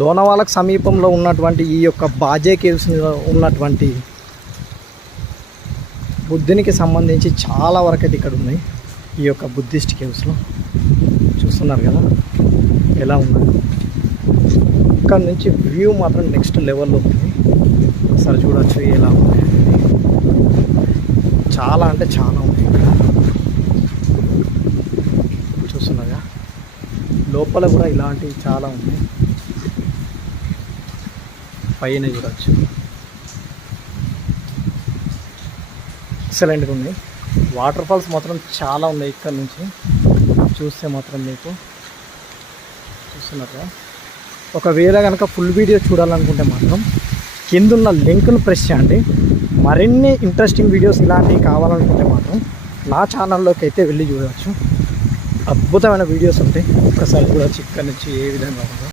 లోనావాలకు సమీపంలో ఉన్నటువంటి ఈ యొక్క బాజే కేవ్స్ ఉన్నటువంటి బుద్ధునికి సంబంధించి చాలా వరకు అయితే ఇక్కడ ఉన్నాయి. ఈ యొక్క బుద్ధిస్ట్ కేవ్స్లో చూస్తున్నారు కదా ఎలా ఉన్నాయి. ఇక్కడ నుంచి వ్యూ మాత్రం నెక్స్ట్ లెవెల్లో ఉంది. ఒకసారి చూడొచ్చు ఎలా ఉన్నాయి. చాలా అంటే చాలా ఉన్నాయి ఇక్కడ చూస్తున్నారుగా. లోపల కూడా ఇలాంటివి చాలా ఉన్నాయి. పైన చూడవచ్చు ఎక్సలెంట్గా ఉంది. వాటర్ ఫాల్స్ మాత్రం చాలా ఉన్నాయి. ఇక్కడ నుంచి చూస్తే మాత్రం మీకు చూస్తున్నారుగా. ఒకవేళ కనుక ఫుల్ వీడియో చూడాలనుకుంటే మాత్రం కిందున్న లింక్ను ప్రెస్ చేయండి. మరిన్ని ఇంట్రెస్టింగ్ వీడియోస్ ఇలాంటివి కావాలనుకుంటే మాత్రం నా ఛానల్లోకి అయితే వెళ్ళి చూడవచ్చు. అద్భుతమైన వీడియోస్ ఉంటాయి. ఒక్కసారి చూడవచ్చు ఇక్కడ నుంచి ఏ విధంగా ఉందో.